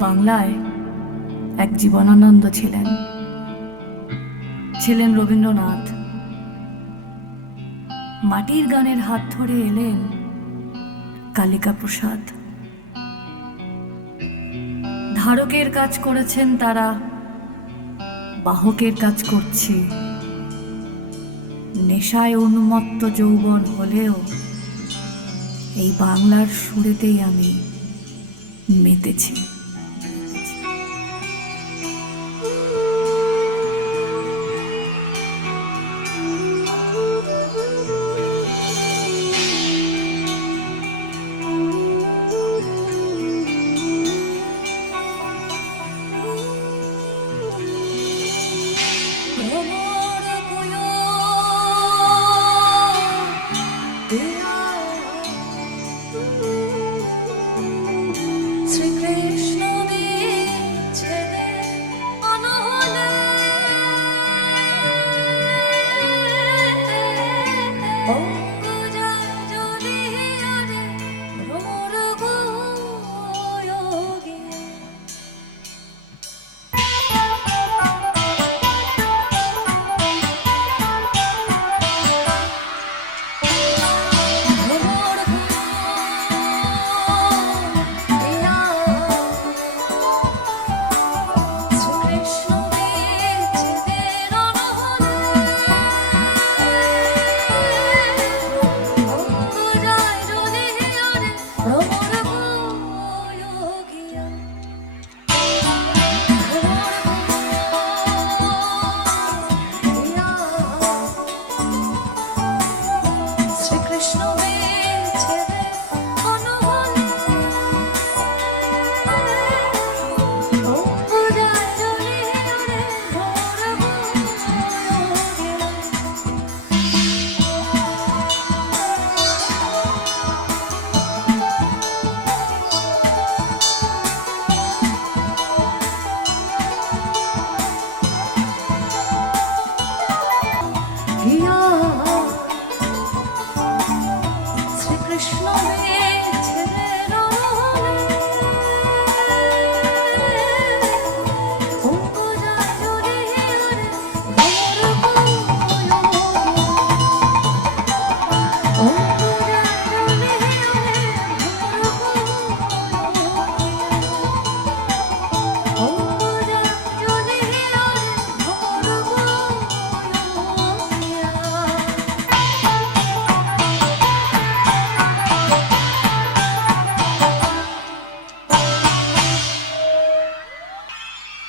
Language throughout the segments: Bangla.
বাংলায় এক জীবনানন্দ ছিলেন, ছিলেন রবীন্দ্রনাথ। মাটির গানের হাত ধরে এলেন কালিকা প্রসাদ। ধারকের কাজ করেছেন তারা, বাহকের কাজ করছি। নেশায় উন্মত্ত যৌবন হলেও এই বাংলার সুরেতেই আমি মেতেছি।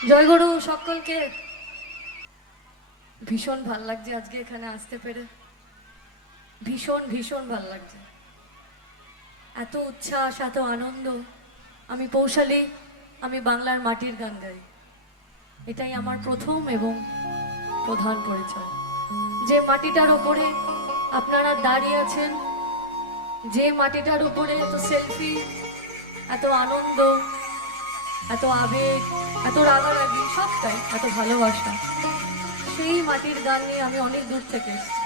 জয়গুরু সকলকে। ভীষণ ভাল লাগছে আজকে এখানে আসতে পেরে, ভীষণ ভীষণ ভাল লাগছে। এত উচ্ছ্বাস, এত আনন্দ। আমি পৌশালী, আমি বাংলার মাটির গান গাই। এটাই আমার প্রথম এবং প্রধান পরিচয়। যে মাটিটার ওপরে আপনারা দাঁড়িয়ে আছেন, যে মাটিটার উপরে এত সেলফি, এত আনন্দ, এত আবেগ, এত রাগারাগি, সবটাই এত ভালোবাসা, সেই মাটির গান নিয়ে আমি অনেক দূর থেকে এসেছি।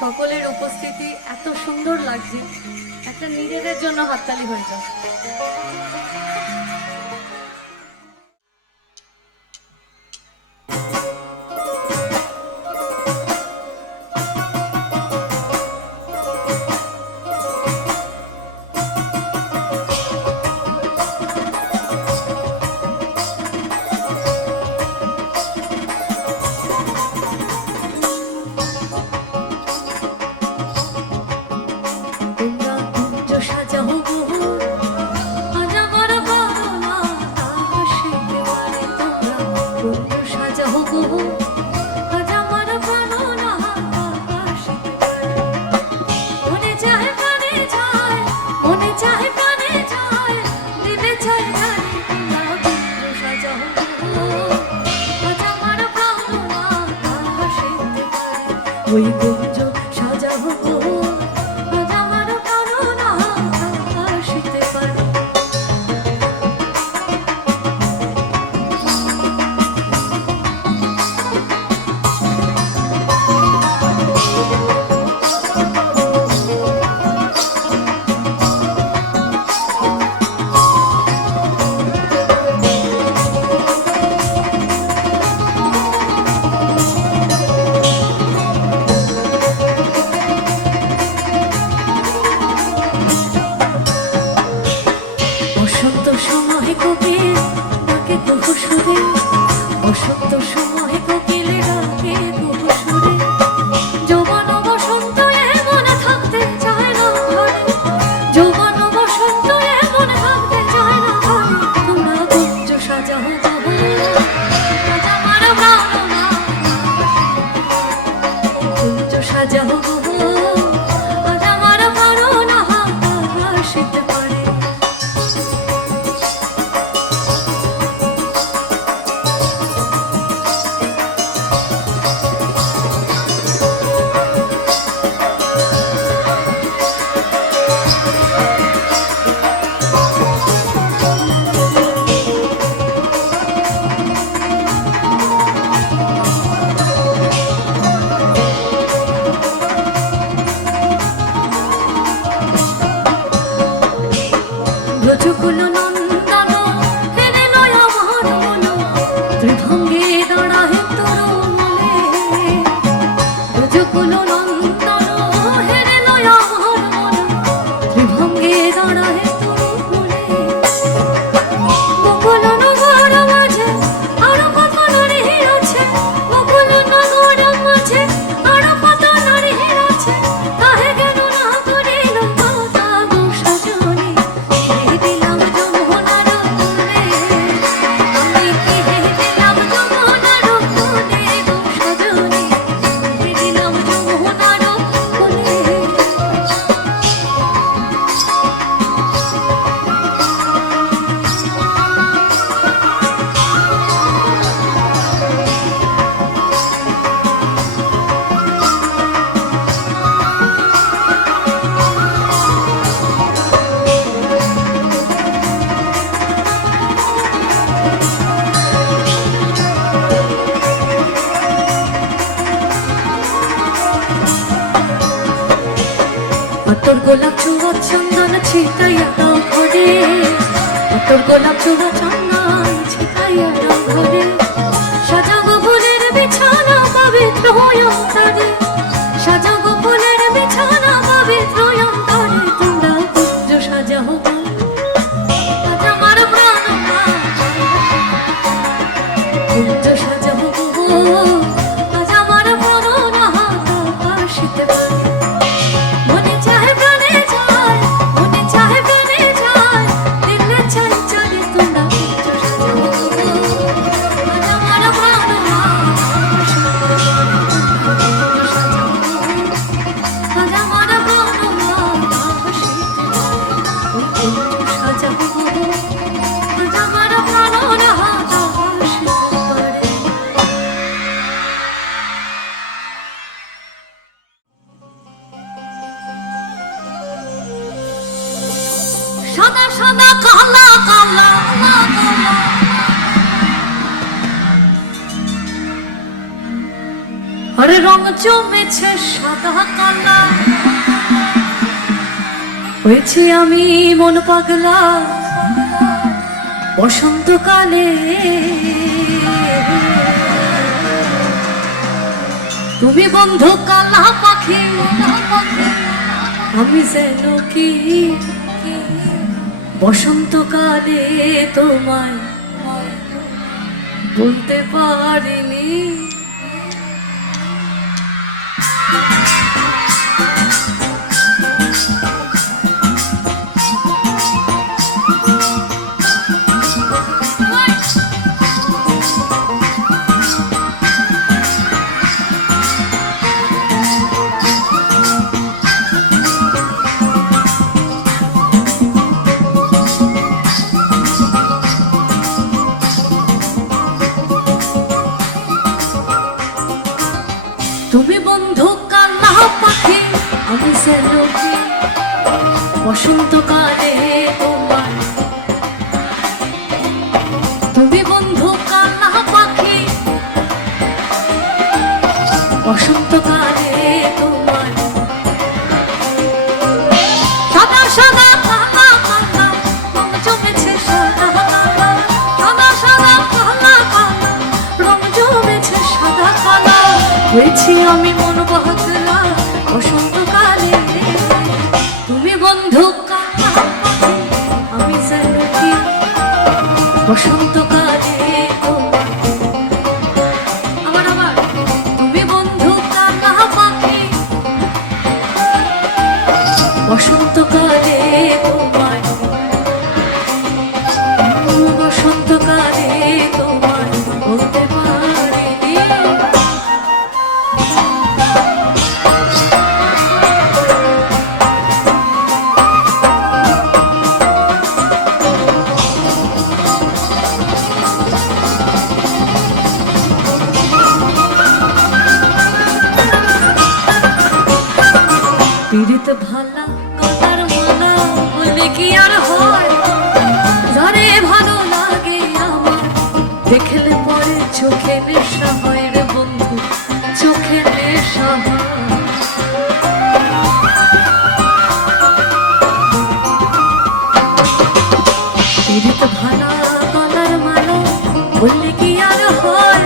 সকলের উপস্থিতি এত সুন্দর লাগছে, একটা নিজেদের জন্য হাততালি হয়ে যায়। ওই কুঞ্জ সাজাবো আজ আমার কারণা আসতে পারে। রজকুল নন্দন হেরে লয় আমার মন ত্রিভঙ্গে দাঁড়াহে তোর মনে রজকুল নন্দন হেরে লয় আমার মন ত্রিভঙ্গে দাঁড়াহে তোর মনে বকুল নগর মাঝে আরো কত নারী আছে বকুল নগর মাঝে আরো কত নারী আছে তাহে কেন না করিল কথা গো সজনী হে দিলাম যমুনার কোলে আমি কি হে দিলাম যমুনার কোলে গো সজনী হে দিলাম যমুনার কোলে তোর গোলাপ চূড়া চন্দন ছিটাইয়া দাও ঘরে তোর গোলাপ চূড়া চন্দন ছিটাইয়া দাও ঘরে সাজাবো ফুলের বিছানা পবিত্র অন্তরে সাজাবো ফুলের বিছানা পবিত্র অন্তরে তোমরা কুঞ্জ সাজাও আজ আমার প্রাণ কুঞ্জ সাজাও আজ আমার প্রাণ আকাশিতে পারে মনে চাহে প্রাণে যায় মনে চাহে প্রাণে যায় দিলে চাই চলে তোমরা কুঞ্জ সাজাও আজ আমার প্রাণ আজ আমার প্রাণ কুঞ্জ সাজাও আজ আমার প্রাণ আকাশিতে পারে সাদা সাদা কালা কালা কালা আরে রং জমেছে সাদা কালা হয়েছি আমি মন পাগলা বসন্তকালে তুমি বন্ধু কালা পাখি আমি যেন কি বসন্তকালে তোমায় বলতে পারিনি তুমি বন্ধু কালা পাখি আমি যেন কি বসন্তকালে তোমায় তুমি বন্ধু কালা পাখি বসন্তকালে তোমায় সাদা সাদা কালা কালা রং জমেছে সাদা কালা সাদা সাদা কালা কালা রং জমেছে সাদা কালা হয়েছি আমি মন বহতলা বসন্তকালে তুমি বন্ধু কালা পাখি আমি যেন কি বসন্তকালে আমার আমার তুমি বন্ধু কালা পাখি বসন্তকালে তোমায় বসন্তকালে তোমায় বলতে পারিনি পিড়িত ভাঙা গলার মালা বললে কি আর হয়,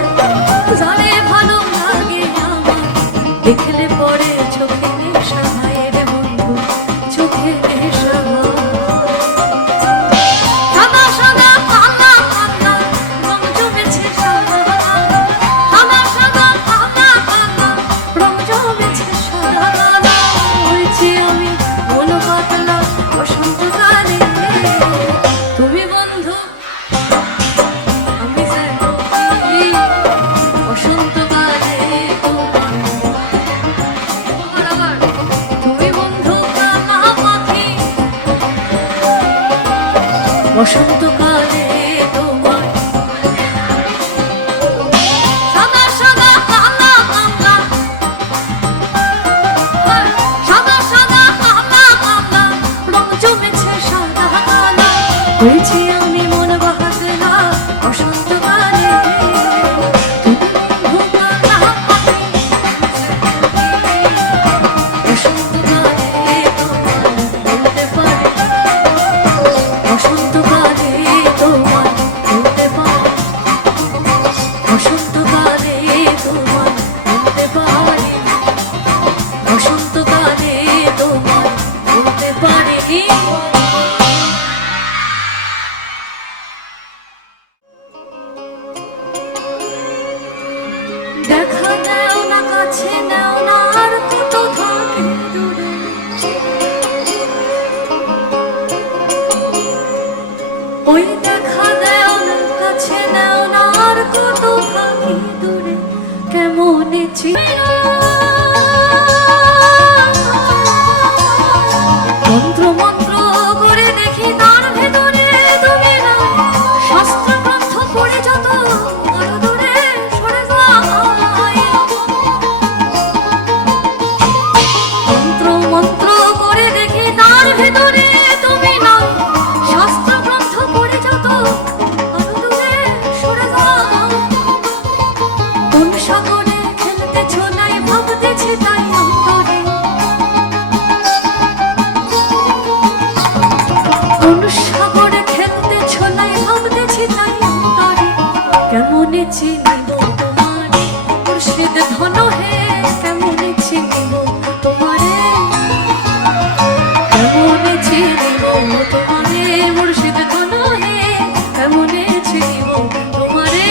জানে ভালো লাগে আমার দেখলে পরে চোখে নেশা হয় রে বন্ধু, চোখে নেশা হয়। সাদা সাদা পাতা পাতা রং জমেছে সাদা, সাদা সাদা পাতা পাতা রং জমেছে সাদা। হয়েছি আমি মন পাতলা বসন্তকালে, তুমি বন্ধু আমি যেন কি বসন্তকালে তোমার। আবার তুমি বন্ধু কানা পাখি বসন্তকালে তোমার। সাদা সাদা কালা কালা, সাদা সাদা কালা কালা রং জমেছে সাদা কালা। হয়েছি আমি মন বাহাদুরা বসন্তকালে, তুমি বন্ধু কানা পাখি বসন্তকালে তোমার বলতে পারে, বসন্তকালে তোমার বলতে পারে, বসন্তকালে তোমার বলতে পারে, বসন্তকালে তোমার বলতে পারে। দেখা দেও না কাছে নেও না আর কত থাকে দূরে, ওই দেখা দেও না কাছে নেও না আর কত থাকি দূরে, কেমন চিনা মন্ত্র মন্ত্র করে দেখি তার ভেতরে তুমি না, শাস্ত্র গ্রন্থ পড়ে যত আরো দূরে সরে যায়। মন্ত্র মন্ত্র করে দেখি তার ভেতরে তুমি না, শাস্ত্র গ্রন্থ পড়ে যত আরো দূরে সরে যায়। কোন সাগরে খেলতেছ নাই ভাবতেছি তাই অন্তরে, কোন সাগরে খেলতেছ নাই ভাবতেছি তাই অন্তরে। কেমনে চিনিব তোমারে মুর্শিদ ধন হে, কেমনে চিনিব তোমারে, কেমনে চিনিব তোমারে মুর্শিদ ধন হে, কেমনে চিনিব তোমারে।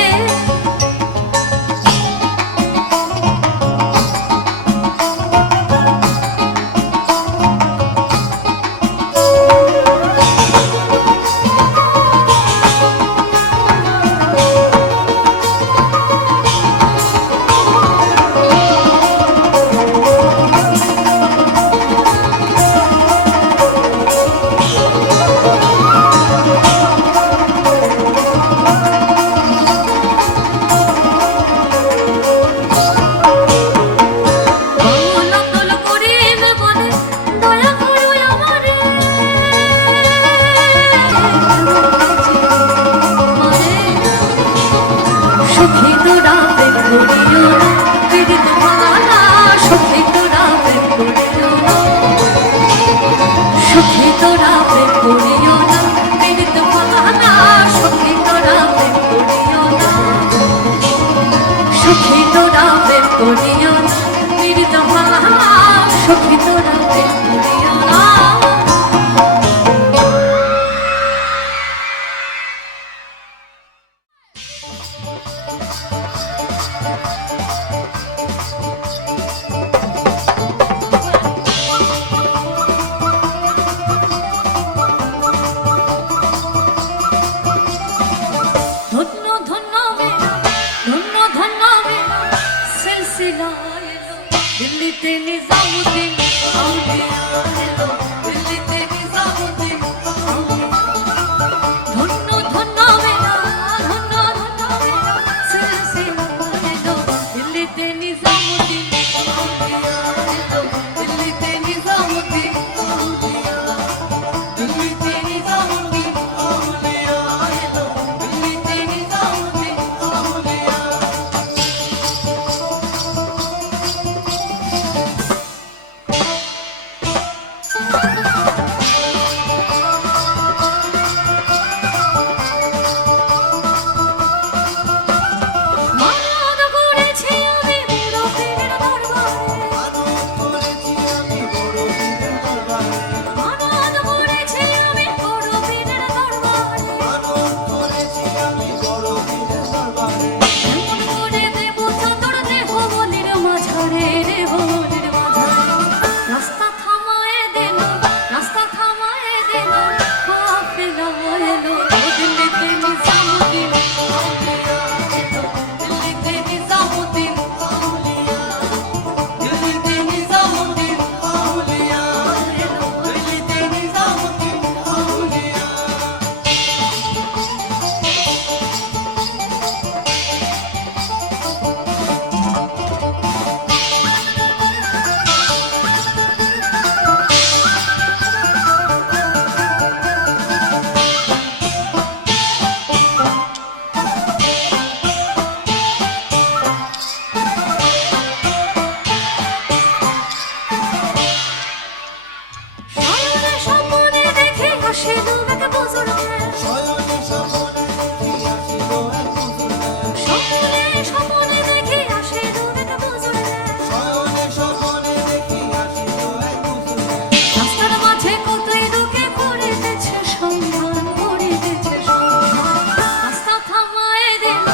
আসে দুবেকে বুঝুরে শয়নে স্বপনে দেখি আসিল এক পুতুলে স্বপনে দেখি আসে দুবেকে বুঝুরে শয়নে স্বপনে দেখি আসিল এক পুতুলে রাস্তার মাঝে কতই লোকে করিতেছে সন্ধান করিতেছে সন্ধান রাস্তা থামায় দিল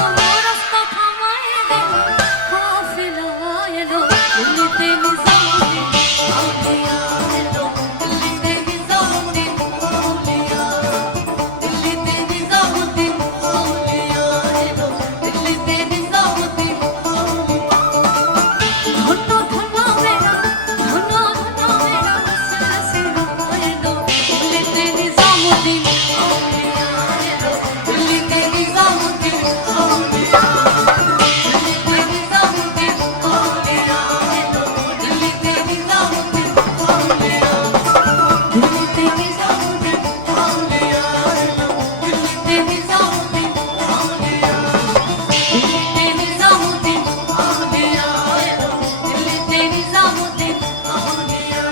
রাস্তা থামায় দিল কাফেলা এলো দিল্লিতে নিজামুদ্দিন আউলিয়া এলো দিল্লিতে নিজামুদ্দিন আউলিয়া দিল্লিতে নিজামুদ্দিন আউলিয়া এলো দিল্লিতে নিজামুদ্দিন ধন্য ধন্য মেরা ধন্য ধন্য মেরা সিলসিলা এলো দিল্লিতে নিজামুদ্দিন আউলিয়া এলো দিল্লিতে নিজামুদ্দিন আউলিয়া দিল্লিতে নিজামুদ্দিন আউলিয়া এলো দিল্লিতে নিজামুদ্দিন আউলিয়া দিল্লিতে নিজামুদ্দিন আউলিয়া এলো দিল্লিতে নিজামুদ্দিন আউলিয়া দিল্লিতে নিজামুদ্দিন আউলিয়া এলো দিল্লিতে নিজামুদ্দিন আউলিয়া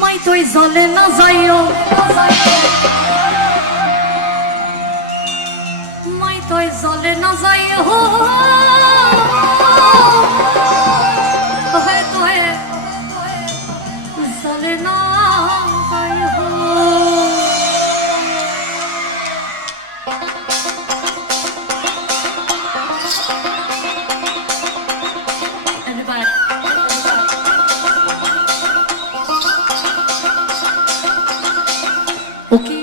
মাই তুই জলে না যাইও মাই তুই জলে না যাইও তোহে তোহে জলে না যাইও Everybody. ওকে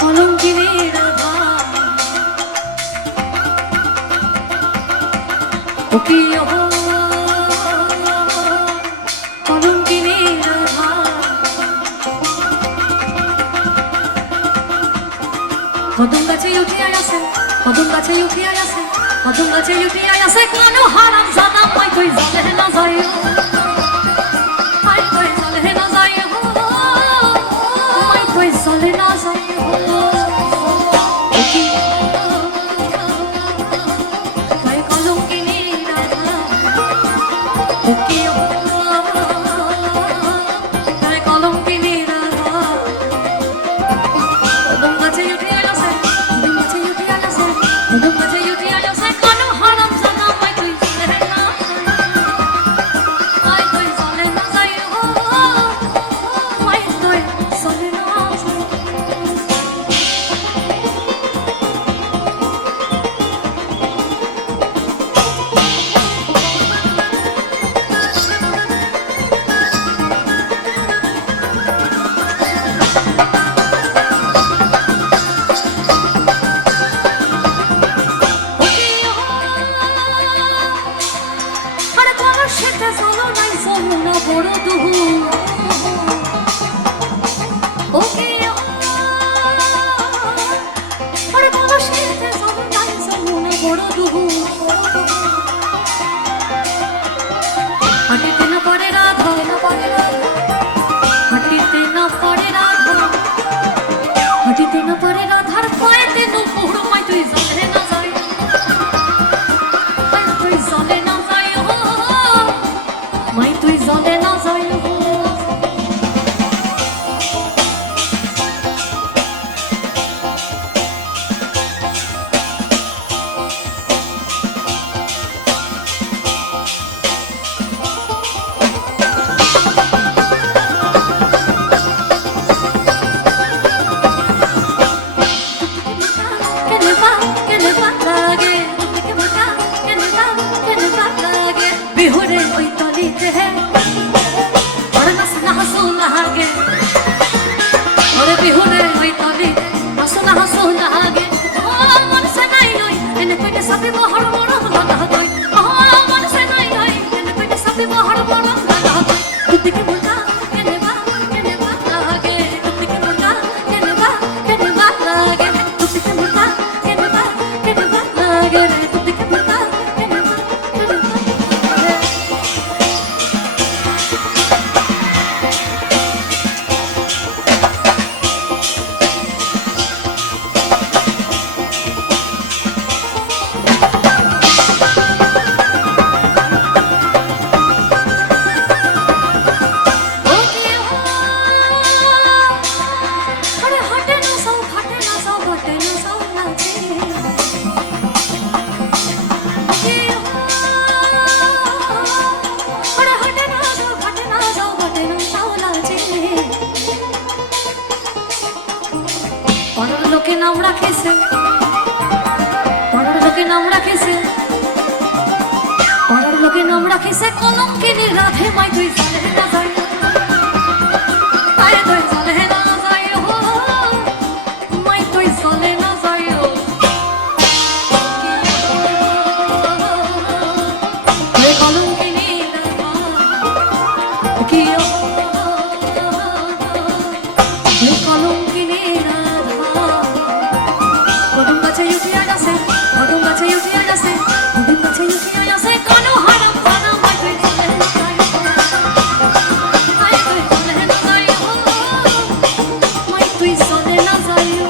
কলঙ্কিনী রাধা ওকে কলঙ্কিনী রাধা কদম গাছে উঠিয়া আসে কদম গাছে উঠিয়া আসে কদম গাছে উঠিয়া আসে কানো হারাম জানা মাই কই জলে না যায় মাই কই জলে না যায় মাই কই জলে না যায় ওকে কই কলঙ্কিনী রাধা ওকে কই কলঙ্কিনী রাধা কদম গাছে উঠিয়া আসে কদম গাছে উঠিয়া আসে কদম গাছে উঠিয়া আসে কানো হারাম জানা মাই কই জলে না মাই কই জলে না যায় মাই কই জলে না যায় আরে তোমার সেটা চলো নাই চলো না বড় দুহু ওকে আরে তোমার সেটা চলো নাই চলো না বড় দুহু হাঁটিতে না পারে রাধা হাঁটিতে না পারে রাধা হাঁটিতে না পারে রাধার পায়েতে নুপুর মাই তুই জলে না যাই মাই তুই জলে না যাই মাই তুই জলে না যাই বিহুরে ওই তলিতে ওরে নাচনা হাসু লাগে ওরে বিহুরে ওই তলিতে নাচনা হাসু লাগে ও মনসে নাই নই এনে পেটে সাপে বহর বড় লাগা কই ও মনসে নাই নই এনে পেটে সাপে বহর বড় লাগা কই তুদিকে মুটা কেনে বা লাগে তুদিকে মুটা কেনে বা লাগে তুদিকে মুটা কেনে বা লাগে তুদিকে মুটা কেনে বা নাম রাখিছে, পাড়ার লোকে নাম রাখিছে কলঙ্কিনী রাধে মাই তুই চলে না যাই, আয় তুই চলে না যাই হো, মাই তুই চলে না যাই হো, রে কলঙ্কিনী রাধা কি রে কলঙ্কিনী রাধা, কদম গাছে উঠিয়া গেছে, কদম গাছে উঠিয়া গেছে, কদম গাছে উঠিয়া গেছে, কানো হারাম কানা মাই তুই চলে না যাই হো, আয় তুই চলে না যাই হো, মাই তুই চলে না যাই হো,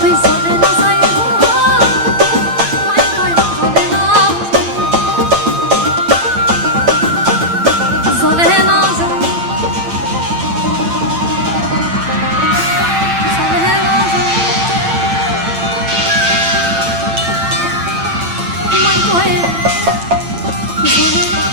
তুই চলে না যাই হো, মাই তুই চলে না চলে না যাই, চলে না যাই, মাই তুই চলে না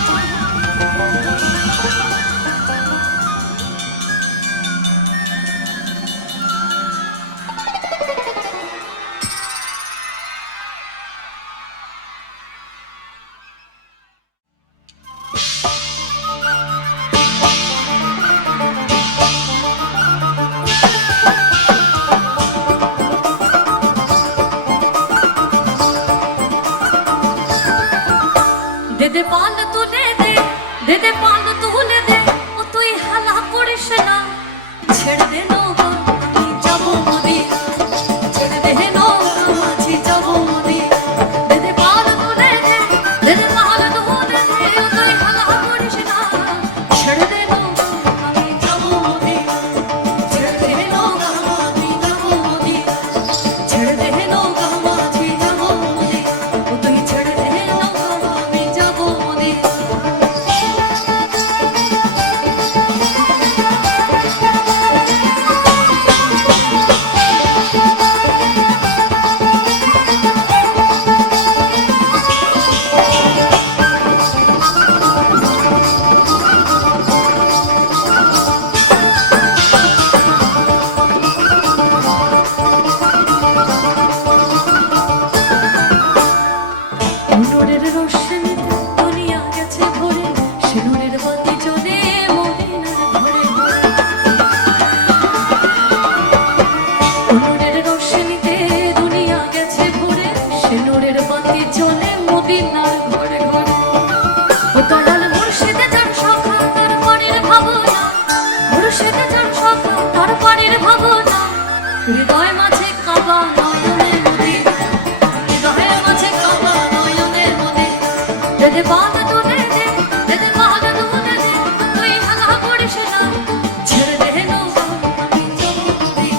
দে দে পাল তুলে দে, দে দে পাল তুলে দে, ও তুই হালা করিস না, ছেড়ে দে নৌকা আমি যাবো নদী, ছেড়ে দে নৌকা মাঝি যাবো নদী, দে দে পাল তুলে দে, দে দে পাল তুলে দে, ও তুই হালা করিস না, ছেড়ে দে নৌকা আমি যাবো নদী, ছেড়ে দে নৌকা আমি যাবো নদী, ছেড়ে দে নৌকা মাঝি যাবো নদী, ও তুই ছেড়ে দে নৌকা আমি যাবো নদী। নূরের রোশনীতে দুনিয়া গেছে ভরে, সে নূরের বাতি জ্বলে মদিনার ঘরে, নূরের রোশনীতে দুনিয়া গেছে ভরে, সে নূরের বাতি জ্বলে মদিনার ঘরে ঘরে, ও দয়াল মুর্শিদে যার সখা তার পারের ভাবনা, মুর্শিদে যার সখা তার পারের ভাবনা, হৃদয় মাঝে কাবা নয়নের নদী, হৃদয় মাঝে কাবা নয়নের নদী, দে দে পাল তুলে দে, দে দে পাল তুলে দে, তুই হালা করিস না, ছেড়ে দে নৌকা আমি যাবো নদী,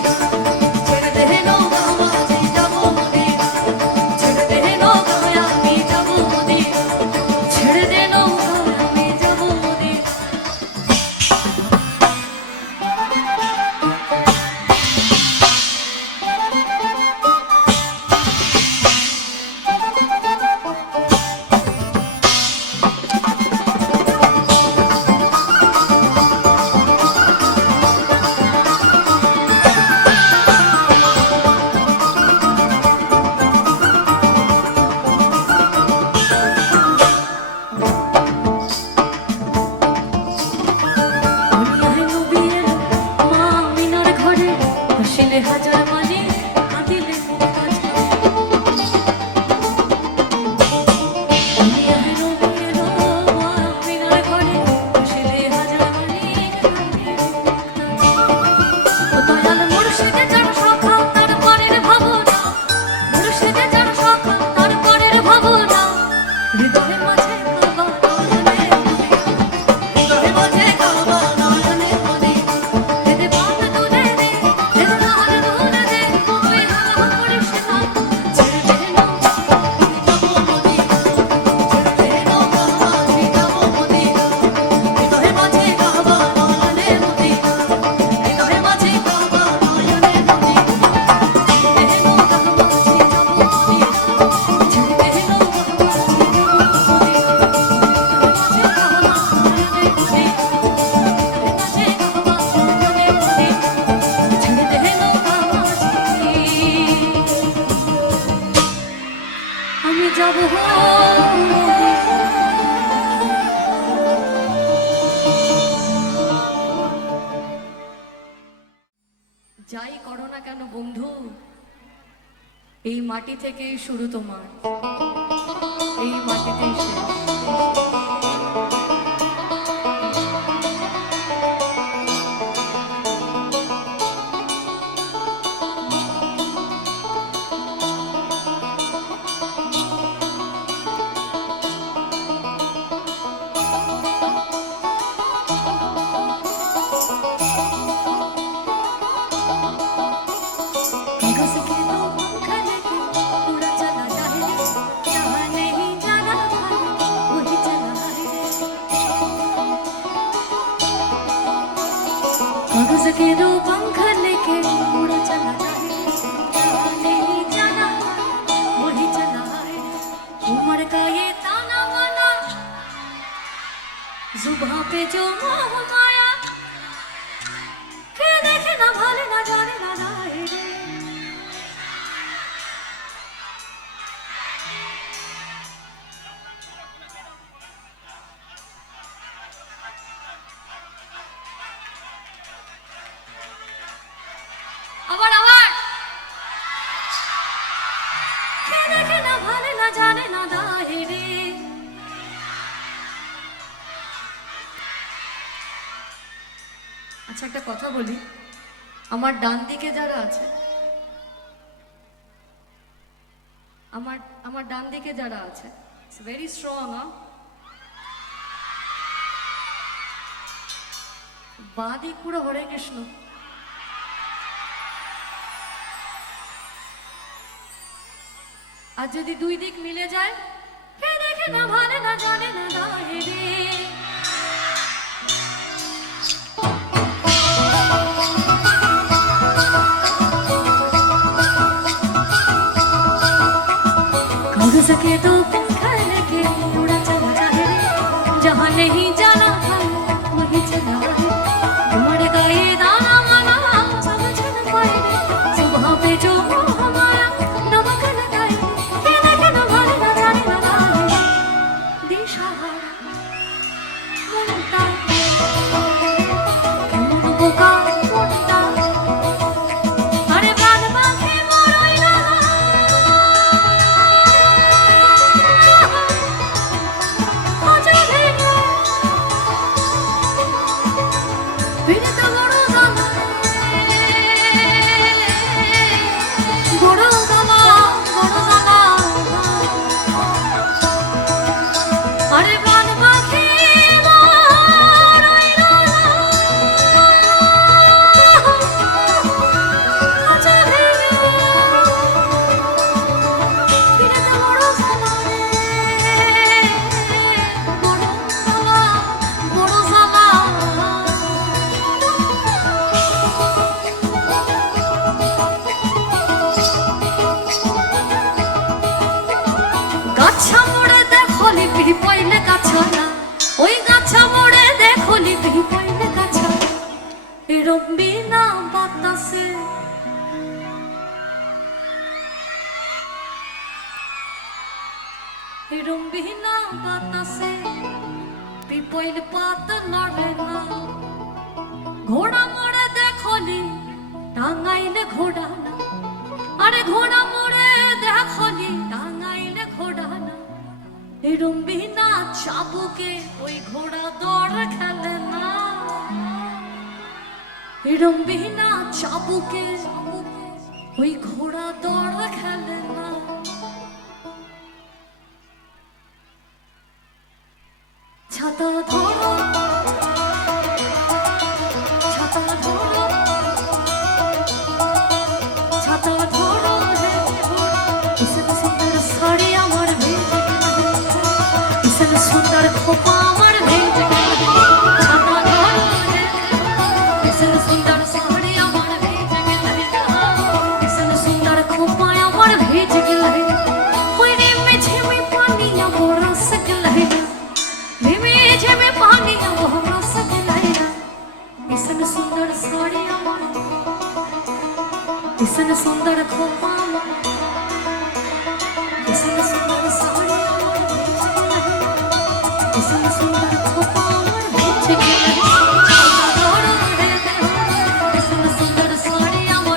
ছেড়ে দে নৌকা মাঝি যাবো নদী, ছেড়ে দে নৌকা আমি যাবো নদী, ছেড়ে দে নৌকা আমি যাবো নদী। যাই করো না কেন বন্ধু, এই মাটি থেকেই শুরু তোমার, এই মাটিতেই শেষ। कागज के दो पंख लेके उड़ चला जाए, जहाँ नहीं जाना वही चला है। उम्र का ये ताना बाना, जुबां पे जो मोह माया, के देखे ना भाले ना जाने ना जाए रे। আবার আবার কে দেখে না ভালে না জানে না দাহে রে। আচ্ছা একটা কথা বলি, আমার ডান দিকে যারা আছে, আমার ডান দিকে যারা আছে, ইটস ভেরি স্ট্রং। বাঁ দিক পুরো হরে কৃষ্ণ। আর যদি দুই দিক মিলে যায়, কে দেখে না ভালে না জানে না দাহে রে। कागज के दो पंख लेके उड़ा चला जाए, जहाँ नहीं जाना हम वही चला है। उमड़ का ये दाना माना समझ न पाए रे, सुबह पे जो मोह माया नमक लगाए, के देखे ना भाले ना जाने ना दाहे। दिशाहारा मुंटा কেমন বোকা মনটা, আরে প্রাণ পাখি মরই না বিড়িতে বড় জানা, বড় জানা, বড় জানা। আরে প্রাণ পাখি মরই না খাঁচা ভেঙে। বিড়িতে বড় জানা রে, বড় জানা, বড় জানা। গাছা মোড়ে দেখো লিপি পইলে গাছা না, ওই গাছা মোড়ে দেখো লিপি পইলে গাছা। এরম্বি না বাতাসে, এরম্বি না বাতাসে, পিপইল পাত নড়ে না। ঘোড়া মোড়ে দেখো লি টাঙ্গাইলে ঘোড়া না, আরে ঘোড়া মোড়ে দেখো লি টাঙ্গাইলে ঘোড়া না। এরম্বি না চাবুকে ওই ঘোড়া দৌড় খেলে না, এরম্বি না চাবুকে ওই ঘোড়া দৌড় খেলে না। ছাতা ধরো, ছাতা ধরো, ছাতা ধরো হে ঘোড়া, ইসন সুন্দর শাড়ি আমার ভেজে গেল, ইসন সুন্দর খোপা আমার ভেজে গেল। ছাতা ধরো হে ইসন সুন্দর শাড়ি আমার ভেজে গেল, ইসন সুন্দর খোপা আমার ভেজে গেল। ওই রিমে ঝিমে পানি আমার রস গেল, রিমে ঝিমে পানি আমার রস গেল। ইসন সুন্দর শাড়ি আমার, ইসন সুন্দর খোপা আমার, ইসন সুন্দর শাড়ি আমার ভেজে গেল, ইসন সুন্দর খোপা আমার ভেজে গেল। ছাতা ধরো হে ইসন সুন্দর শাড়ি আমার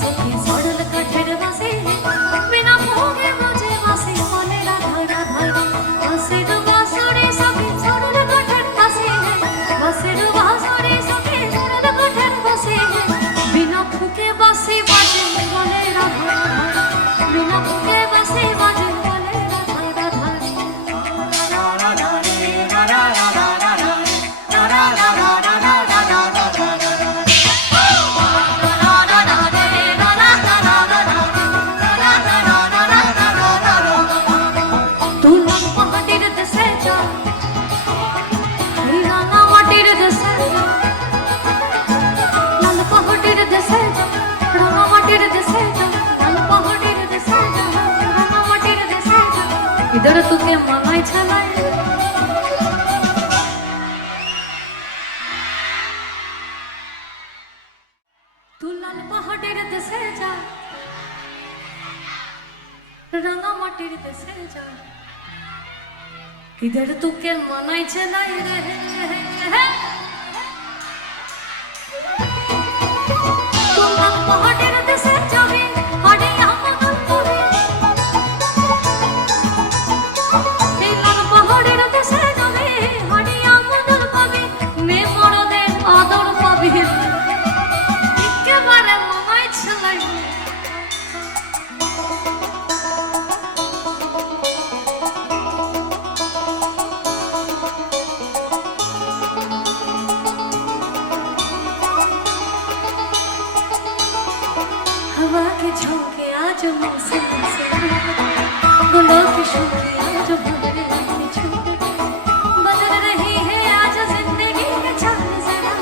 सखी सरल काठेर बासे बिना भोगे बाजे बासे बोले राधा राधा बासेर बांसुरी सखी सरल काठेर बासे बासेर बांसुरी सखी सरल काठेर बासे बिना फुके बासे बाजे बोले राधा राधा बिना फुके बासे बाजे बोले राधा राधा इधर तुके मनाई छलाई तू लाल पहाड़ेर देशे जा रंगा माटिर देशे जा इधर तुके मनाई छलाई रे तू लाल पहाड़ेर देशे जाबी हाडिया मदन करे हवा के झोंके आज मौसम से गुलों की शोरे आज भरे अपनी छूटे बदल रही है आज जिंदगी के चाल जरा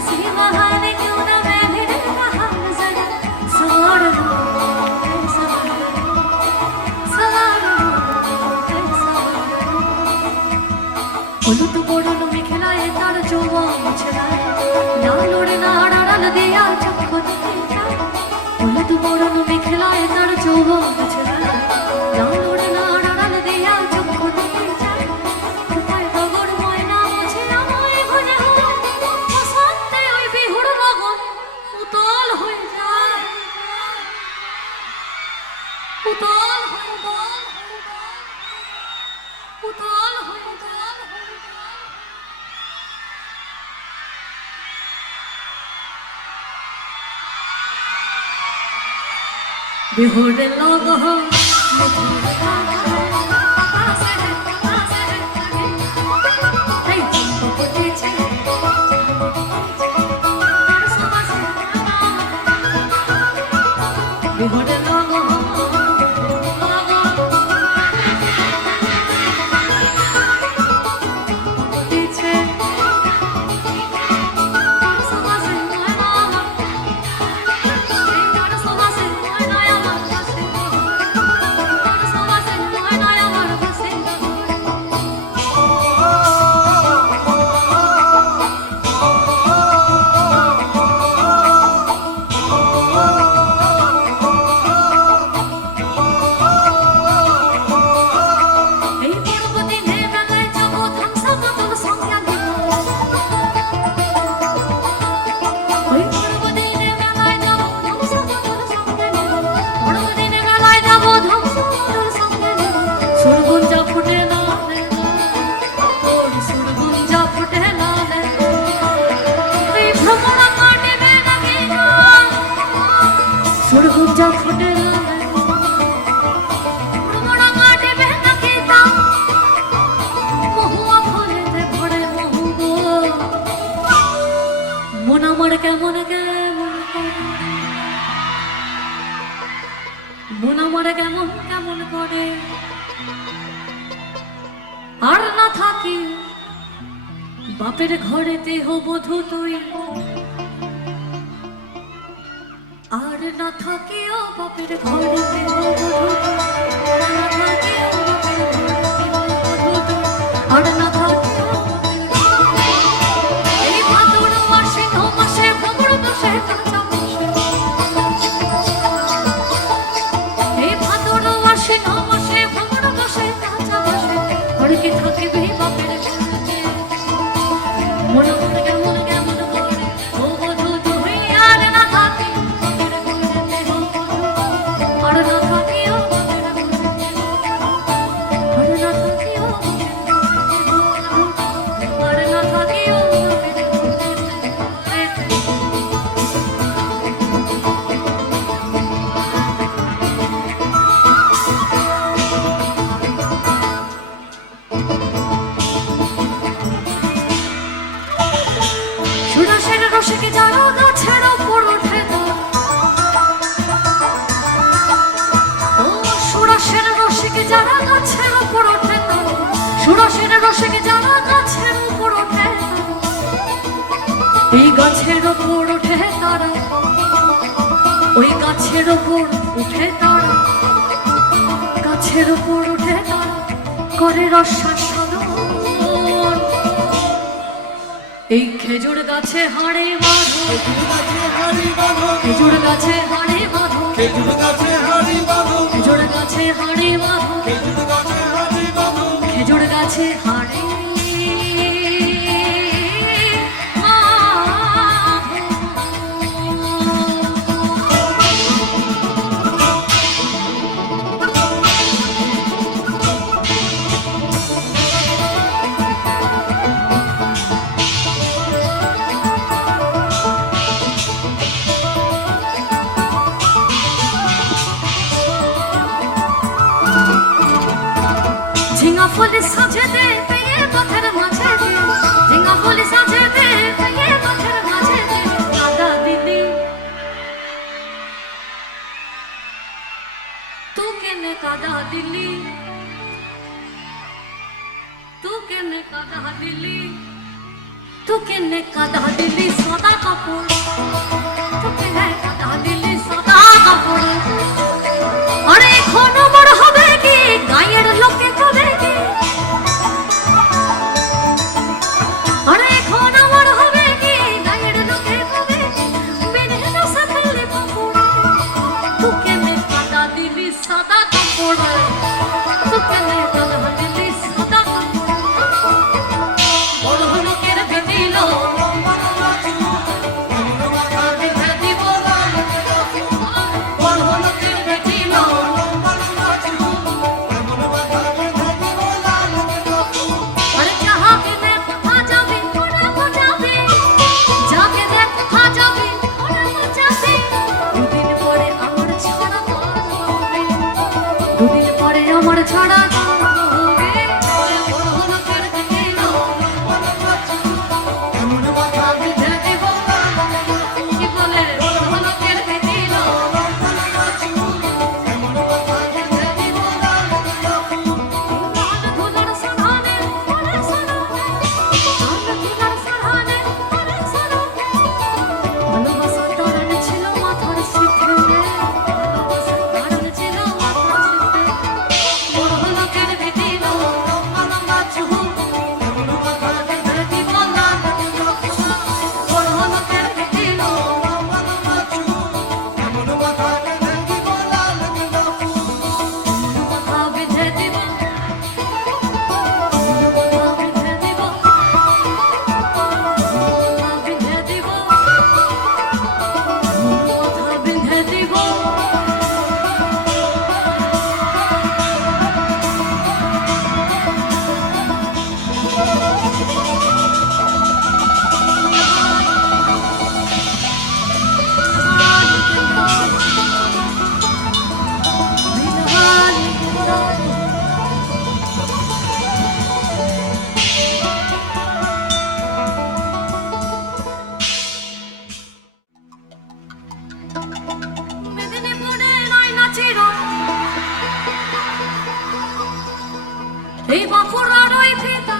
इसी बहाने क्यों ना मैं भी दिल का हाल जरा सवार लो उलट बोड़न में खिलाए तार जोवा मुछलाए ना लोड़े ना आड़ाल दिया चक्को दिखे उलट बोड़न में खिलाए तार जोवा मुछलाए ना लोड़े ना आड़ाल दिया चक्को दिखे কোথায় ডগর ময়না মুছে আমায় ভুলে হয় বসন্তে ওই বিহুর লগন উতল হয়ে যায় উতল হয়ে যায় উতল হয়ে যায় बिहोरे लोग हो बिहोरे लोग हो सुरगुजा फुटे मुड़मुड़ा काटे बहना के दाम महुआ फूले दे भरे महू मन আমার কেমন মন আমার কেমন কেমন করে আর না থাকি বাপের ঘরেতে হবধূ তুই আর না থাকিও বাপের ঘরেতে আর না থাকিও এই ভাদর মাসে মাসে ভ্রমণ বসে কাঁচা বসে এই ভাদর মাসে মাসে ভ্রমণ বসে কাঁচা বসে আর কি থাকিবে বাপের ঘরেতে মন মন কেমন কেমন করে ও বধূ তুই আর না থাকি ওপর ওঠে তারা, ওই গাছের ওপর উঠে তারা, গাছের ওপর উঠে তারা করে রসাস্বাদন। এই খেজুর গাছে হাড়ে বাঁধো, খেজুর গাছে হাড়ি বাঁধো, খেজুর গাছে হাড়ে বাঁধো, খেজুর গাছে হাড়ি বাঁধো, খেজুর গাছে হাড়ে বাঁধো, খেজুর গাছে হাড়ি বাঁধো। খেজুর গাছে হাড়ে ঝিঙা ফুলে সাজে দে পেয়ে পথের মাঝে দে, ঝিঙা ফুলে সাজে দে পেয়ে পথের মাঝে দে, কাদা দিলি তু কেনে কাদা দিলি, তু কেনে কাদা দিলি, তু কেনে কাদা দিলি সাদা কাপড়, তু কেনে কাদা দিলি সাদা কাপড়। আরে এখন বড় হবে কি গায়ের লোকে কবে কি, আরে এখন বড় হবে কি গায়ের লোকে কবে কি, মেনে না সাথে কাপড়, তু কেনে কাদা দিলি সাদা কাপড়, তু কেনে কাদা দিলি সাদা কাপড়। বড় লোকের বেদিল আমার ছাড়া এই বাঁকুড়ার ওই পিতা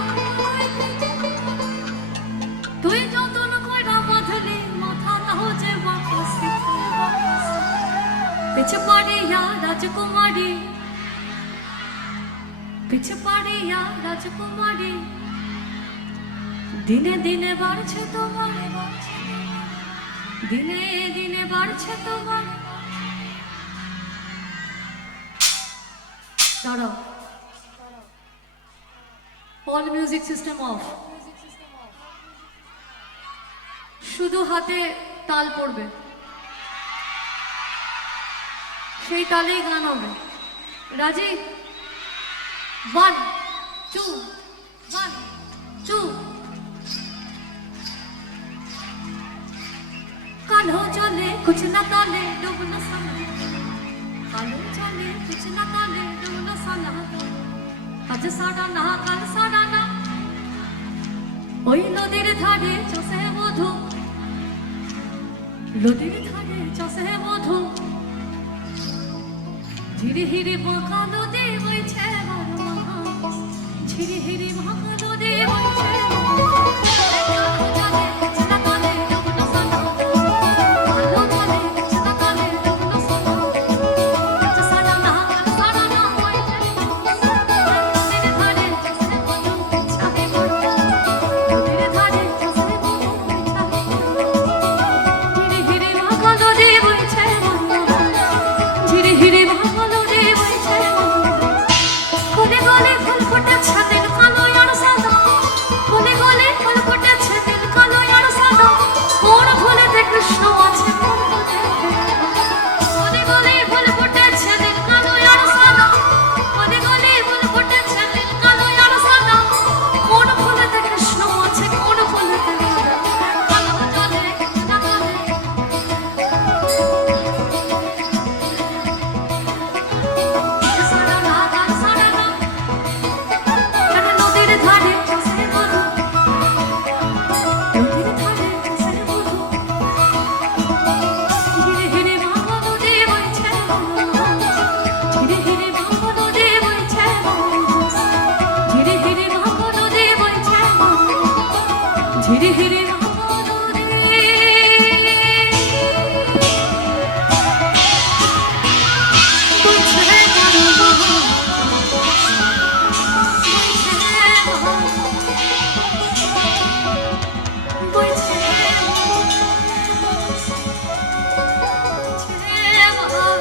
তুই যতন কইরা বাঁধলি মাথা রাহ যে বাকস, পিছে পাড়িয়া রাজকুমারী, পিছে পাড়িয়া রাজকুমারী, দিনে দিনে বাড়ছে তোমার, দিনে দিনে বাড়ছে তোমার। দাঁড়াও, অল মিউজিক সিস্টেম অফ, শুধু হাতে তাল পড়বে, সেই তালেই গান হবে। রাজি? 1 2 1 2। कालो चले कुछ न ताले डूब न सना, कालो चले कुछ न ताले डूब न सना, आज साड़ा ना काल साड़ा ना, ওই নদীর ধারে চষে মধু, নদীর ধারে চষে মধু, ঝিরি হিরি বাঁকা নদী বইছে বারো মাস, ঝিরি হিরি বাঁকা নদী বইছে। কালো চলে কুছ না তালে ডুব ন সনা, হিরে হিরে মধুরে বুঝে মরণ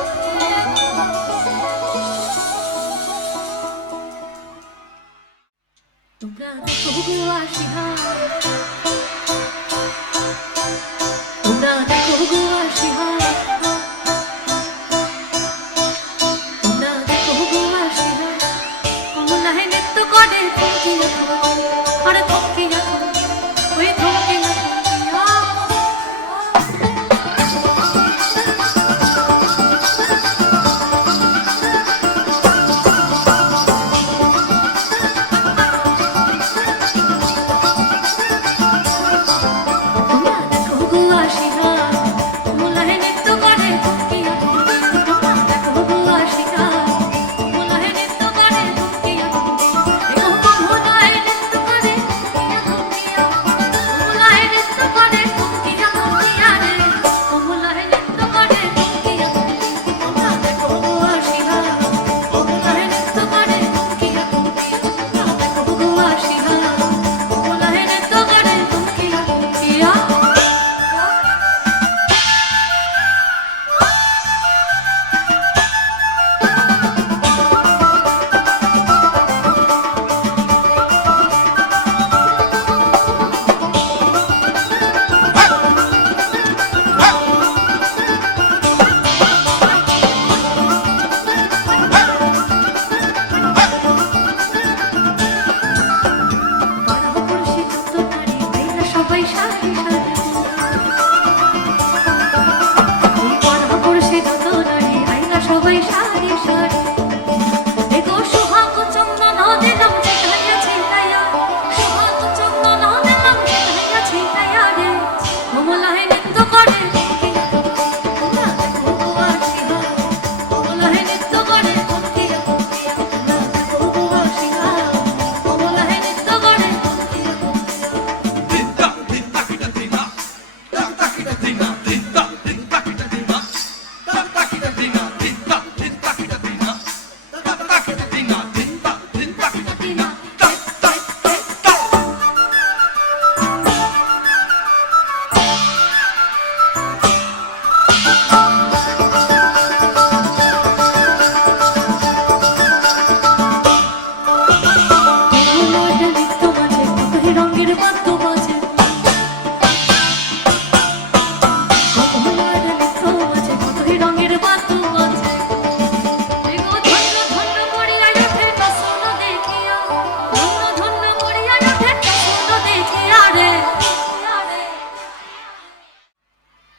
তোমরা দেখো গো আসিয়া তোমরা দেখো গো আসিয়া তোমরা দেখো গো আসিয়া কমলাহে নৃত্য করে থমকিয়া আরে থমকিয়া ওই থমকিয়া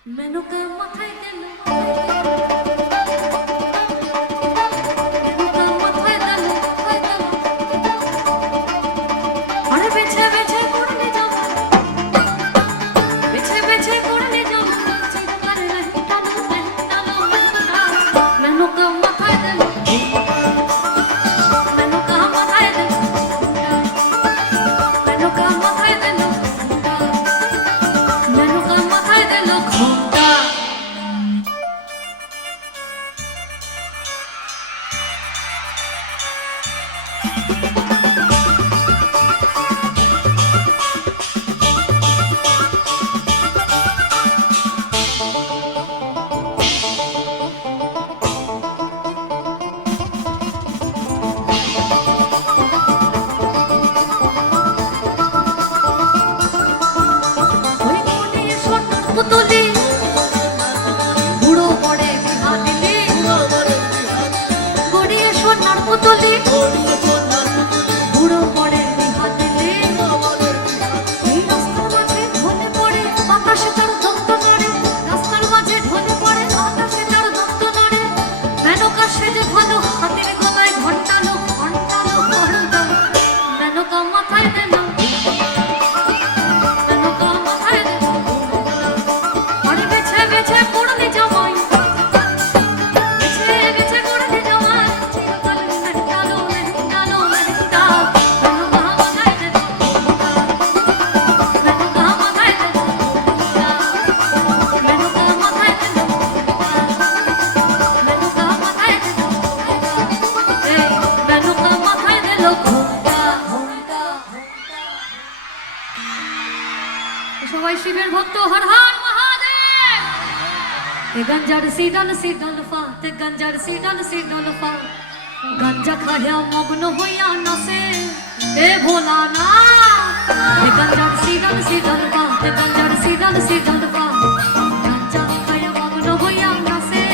মেনকা মাথায় দিল মেনকা মাথায় দিল আরে বেছে বেছে করলে যাব বেছে বেছে করলে যাব চিৎকার নাই টানো মেনকা মাথায় দিল মেনকা মাথায় দিল মেনকা মাথায় দিল মেনকা মাথায় দিল ঘোমটা ওই কোণে সোনার পুতুলি বুড়ো পড়ে বিহা দিলি গড়িয়ে সোনার পুতুলি শিবের ভক্ত হর হর মহাদেব। এ গঞ্জার সিডল সিডল ফা, তে গঞ্জার সিডল সিডল ফা, গঞ্জা খায়া মগ্ন হইয়া নাচে এ ভোলা না। এ গঞ্জার সিডল সিডল ফা, তে গঞ্জার সিডল সিডল ফা, গঞ্জা খায়া মগ্ন হইয়া নাচে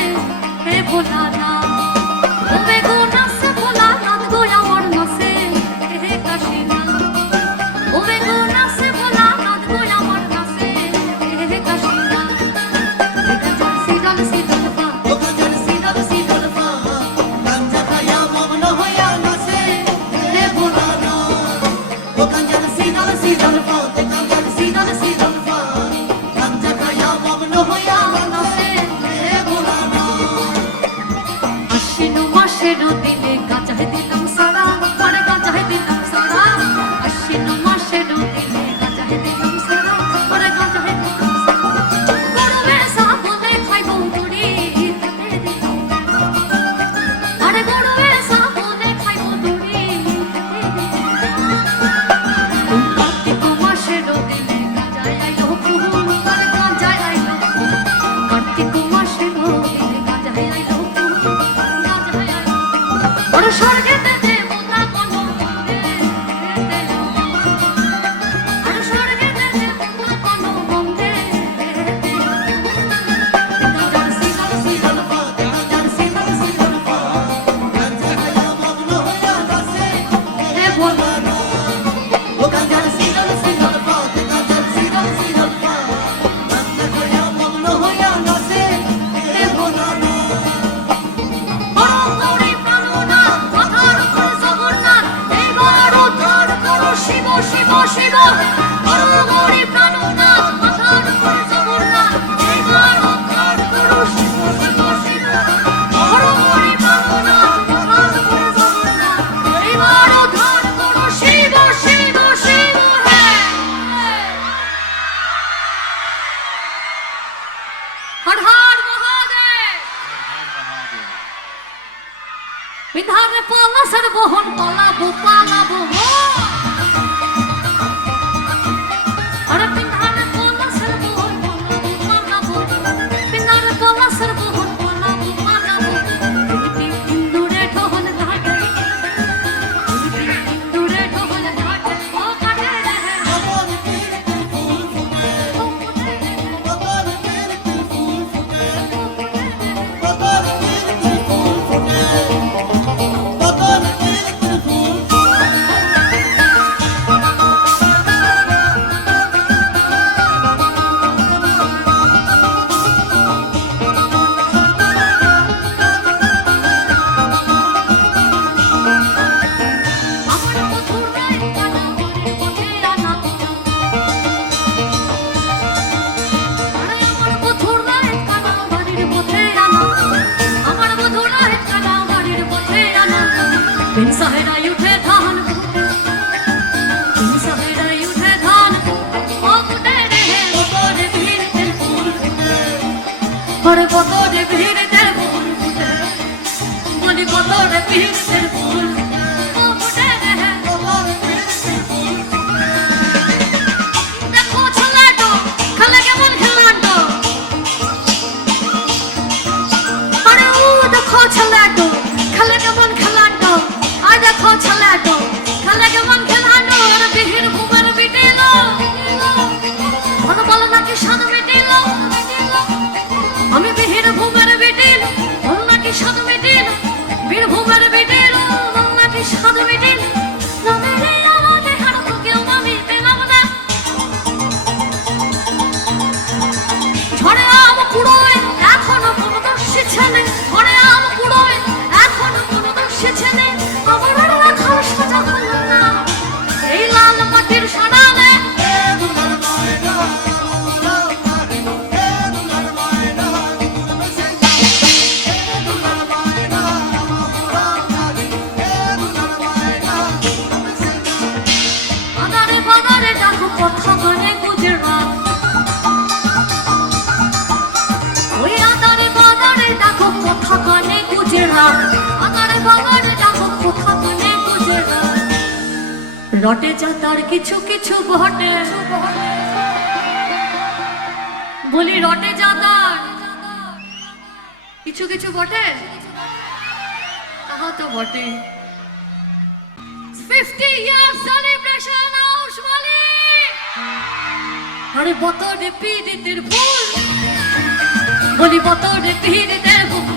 এ ভোলা না। ও বেগো নাচে ভোলা নাথ গো আমার নাচে হে কাশী না। ও বেগো নাচে ভোলা নাথ গো আমার নাচে হে কাশী না। এ গঞ্জার সিডল সিডল ফা, ও গঞ্জার সিডল সিডল ফা, গাঞ্জা খায়া মগ্ন হইয়া নাচে হে ভোলা না। ও গঞ্জার সিডল সিডল ফা, তে গঞ্জার সিডল সিডল ফা, গাঞ্জা খায়া মগ্ন হইয়া নাচে হে ভোলা না। আশ্বিন মাসের দিনে গাঁজায় দিলাম সারা, আরে গাঁজায় দিলাম সারা। আশ্বিন মাসের দিনে গাঁজায় দিলাম সারা, আরে গাঁজায় দিলাম সারা। গরমে সাবনে খাইব মুড়ি, আরে গরমে সাবনে খাইব মুড়ি। কার্তিক মাসের দিনে গাঁজায় আইলো ফুল, আরে গাঁজায় আইলো ফুল। কার্তিক মাসের দিনে গাঁজায় আইলো ফুল, গাঁজায় আইলো ফুল। ওরে স্বর্গেতে দেবতা কোনো মন্দিরে, আরে স্বর্গেতে দেবতা কোনো মন্দিরে। গাঁজার সিডল সিডল ফা, গাঁজার সিডল সিডল ফা, গাঞ্জা খায়া মগ্ন হইয়া নাচে হে ভোলা না। ও গঞ্জার সিডল সিডল ফা, তে গঞ্জার সিডল সিডল ফা, গাঞ্জা খায়া মগ্ন হইয়া নাচে হে ভোলা না। গৌরী প্রাণনাথ, মাথার উপর জগন্নাথ, এইবার উদ্ধার করো শিব শিব শিব। গৌরী প্রাণনাথ, মাথার উপর জগন্নাথ, এইবার উদ্ধার করো শিব শিব শিব। গৌরী প্রাণনাথ, মাথার উপর জগন্নাথ, এইবার উদ্ধার করো শিব শিব শিব। হর হর মহাদেব। বিধানে পলাশের বহন পালাবো পালাবো গো। আরে বিধানে পলাশের বহন পালাবো পালাবো, বিধানে পলাশের বহন পালাবো পালাবো। ইন্দুরে ঢোল ঘাটে, ইন্দুরে ঢোল ঘাটে, ও ঘাটে রে। কতর কীর্তি ফুল ফুটে, কতর কীর্তি ফুল ফুটে, কতর কীর্তি ফুল ফুটে, কতর কীর্তি ফুল ফুটে। আমার মধুর রায় কানা বাড়ির পথে আনা। আরে আমার মধুর রায় কানা বাড়ির পথে আনা, আমার মধুর রায় কানা বাড়ির পথে আনা। বিন সাহেরাই উঠে ধান কুটে, বিন সাহেরাই উঠে ধান কুটে, ও কুটে রে বতরে ভিড়তে ফুল ফুটে। আরে বতরে ভিড়তে ফুল ফুটে, বলি বতরে ভিড়তে ফুল ফুটে, ও কুটে রে। দেখো ছেলেটো খেলে কেমন খেলাটো, আরে ও দেখো ছেলেটো খেলে কেমন খেলাটো, আর দেখো ছেলেটো খেলে কেমন খেলাটো। আরে বিহির ঘুমের বিটেলো, ভালো বলো নাকি স্বাদ মিটিল, আমি বিহির ঘুমের বিটেল, ভালো নাকি স্বাদ মিটিল। বীরভূমের বিটেল, ভালো নাকি স্বাদ মিটিল। নামেরে আমাকে হার তো কেউ আমি পেলাম না। ঝড়ে আম কুড়োয় এখনো কোনো দোষী ছেলে, ঝড়ে আম কুড়োয় এখনো কোনো দোষী ছেলে। আমার আর রাখাল সাজা হলো না এই লাল মাটির সাড়ালে। হে দুলার ময়না মোরা পারে, হে দুলার ময়না দুল মেসে যায়, হে দুলার ময়না মোরা পারে, হে দুলার ময়না দুল মেসে যায়। আদারে বাদারে ডাকো কথা গানে গুজরাট, ওই আদারে বাদারে ডাকো কথা গানে গুজরাট, আদারে বাদারে ডাকো কথা গানে গুজরাট। রটে যা তার কিছু কিছু ঘটে, বলি রটে যাতার কিছু কিছু বটে, তাহা তো বটে। 50 year celebration আউশমালি। আরে বতরে পীড়িতের ফুল, বলি বতরে পীড়িতের ফুল,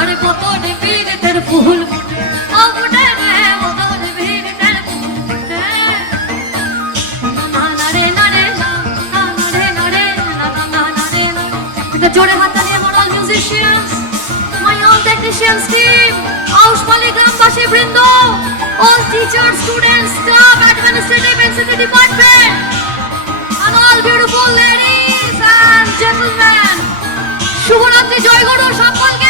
আরে বতরে পীড়িতের ফুল ফুটে, ও ফুটে রে বতরে পীড়িতের ফুল ফুটে। না রে না রে না, না রে না রে না, না রে না। এটা জোরে হাত তালিয়ে আমার all musicians, my all technicians team, আউশমালি গ্রামবাসী বৃন্দ, all teachers, students, staff, administrative and city department, and all beautiful ladies and gentlemen, শুভরাত্রি, জয় গুরু সকলকে।